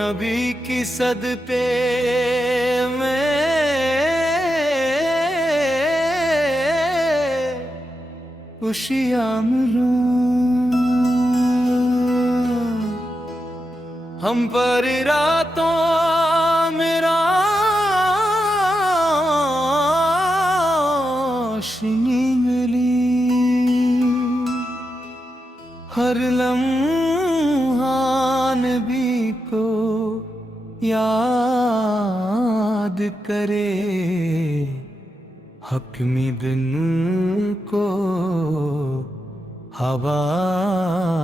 नबी की सदपे में खुशियाँ मिलूं, हम पर रातों में रोशनी मिली, हर लम्हा नबी को याद करे, हकमी दिन को आबाद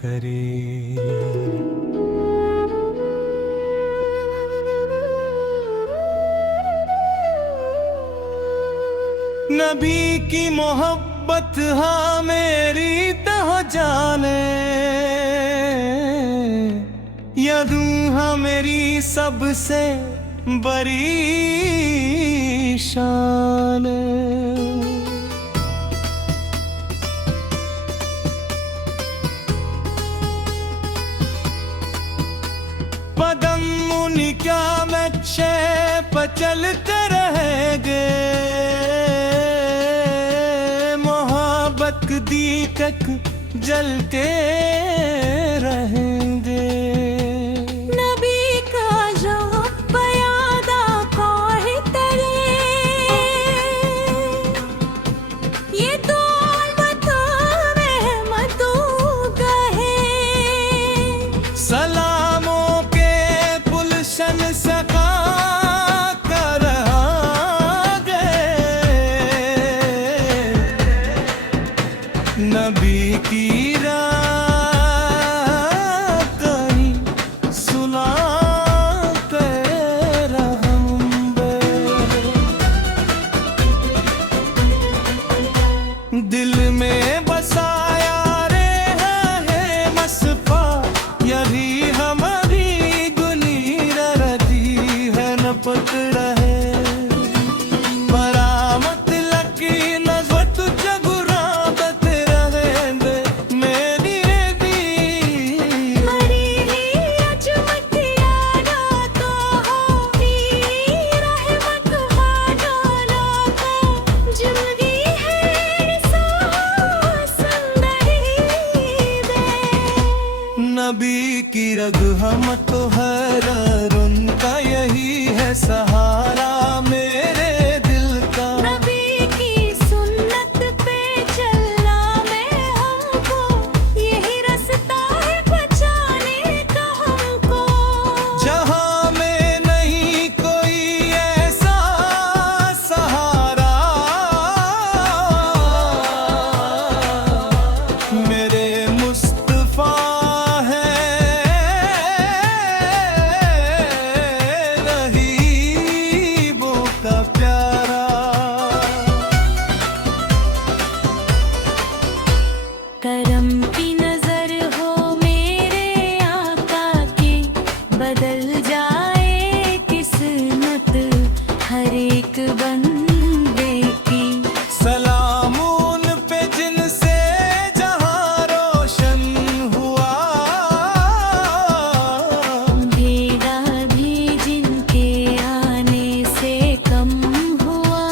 करे। नबी की मोहब्बत हाँ मेरी तह जाने, यदूं हाँ मेरी सबसे बड़ी शान। पदम मुनि क्या मच्छे पचलते रहेंगे, मोहब्बत दीपक जलते रहेंगे। नबी का जो बयादा कोई तेरे, ये तो रहमतों गहे, सलामों के पुलशन सका कर गए, नबी की दिल में बसाया रे है मसफा, यही हमारी गुनीर रदी है न पत रहे, बरामत लकी नज़वत जगुराबत रहेंगे मेरी दी। मरी अजमत यारा तो हो रहमत मानो को, जिंदगी नबी की रग हम तो है उनका, यही है सहारा मेरे दिल का। नबी की सुन्नत पे चलना में हमको, यही रास्ता है बचाने का हमको। जहां में नहीं कोई ऐसा सहारा, मेरे मुस्तफा करम की नजर हो मेरे आका की, बदल जाए किस्मत हर एक बंदे की। सलाम उन पे जिनसे जहां रोशन हुआ, अंधेरा भी जिनके आने से कम हुआ।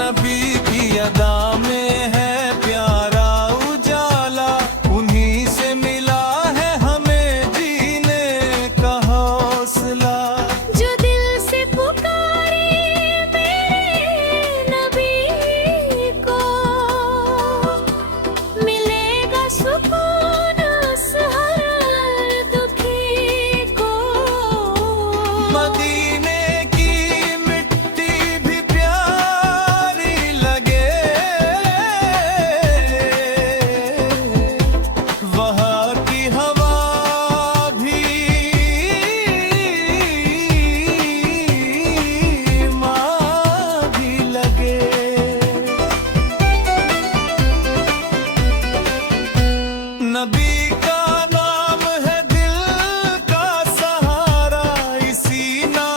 नबी की अदा में है प्यारा उजाला, उन्हीं से मिला है हमें जीने का हौसला। जो दिल से पुकारे मेरे नबी को, मिलेगा सुकून उस हर दुखी को। मदीने की मिट्टी भी प्यारी लगे, वहाँ की हवा भी माँ भी लगे। नबी का नाम है दिल का सहारा, इसी नाम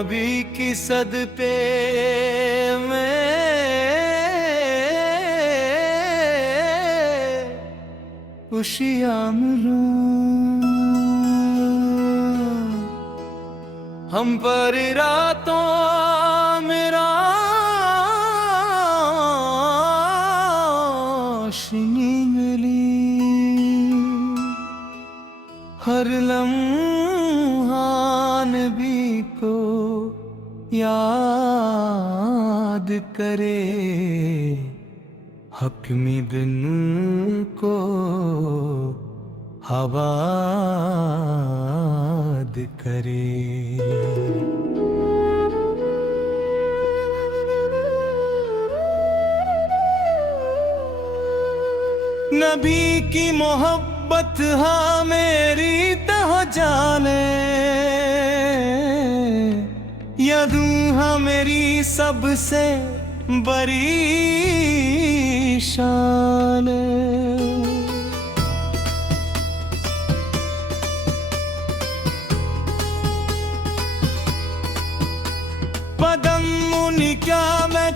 नबी की सदपे में खुशियाँ मिलूं, हम पर रातों में रोशनी मिली, हर लम्हा नबी को याद करे, हकमी दिन को आबाद करे। नबी की मोहब्बत हाँ मेरी तह जाने, यदूं हाँ मेरी सबसे बड़ी शान। पदम मुनि क्या मैं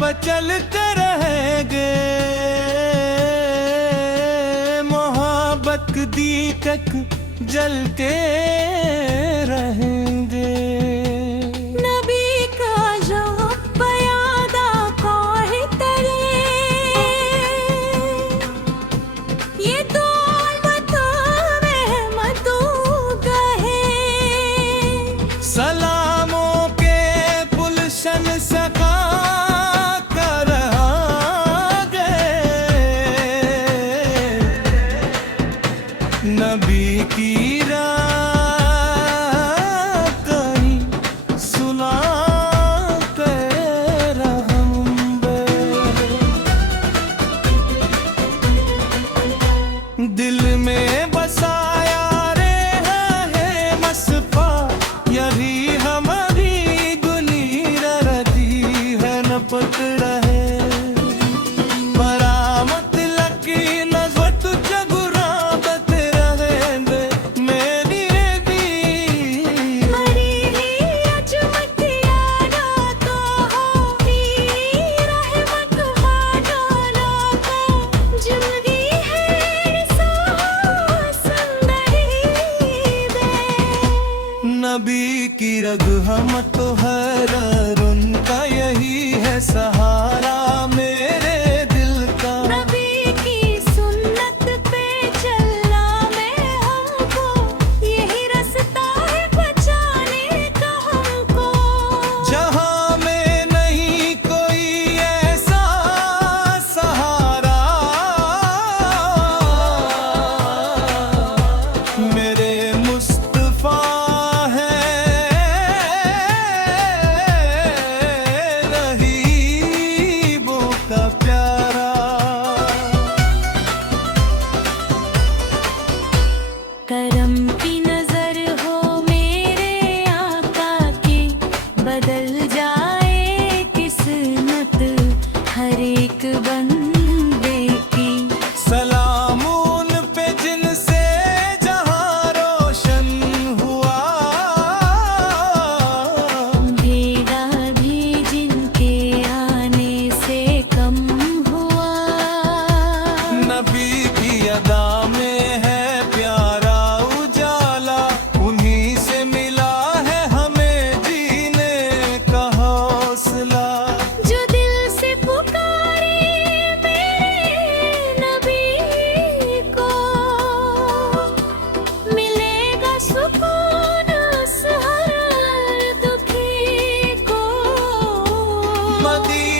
पचल कर रहेंगे, मोहब्बत दीपक जलते रहेंगे। नबी का जो बयादा कोई तेरे, ये तो रहमतों गहे, सलामों के पुलशन सका कर आगे, नबी की रानी सुना कर दिल में बसाया रे है मसफा, यही हमारी गुनीर रदी है न पकड़ा है, बरामत लकी नज़वत जगुराबत रहेंगे मेरी दी। मरी ही अजमत यारा तो हो, रहमत हाडोला को जिंदगी है सो सुंदरी दे। नबी की रग हम तो हैरान, उनका यही है सहारा मेरे दिल का। नबी की सुन्नत पे चलना में हमको, यही रास्ता है बचाने का हमको। जहां में नहीं कोई ऐसा सहारा, मेरे मुस्तफा है रहीबों का प्यारा। करम की नजर हो मेरे आका की, बदल जाए किस्मत हर एक बंदे की। सलाम उन पे जिनसे जहां रोशन हुआ, अंधेरा भी जिनके आने से कम हुआ। नबी की अदा में है प्यारा उजाला, उन्हीं से मिला है हमें जीने का हौसला। जो दिल से पुकारे मेरे नबी को, मिलेगा सुकून उस हर दुखी को। मदीना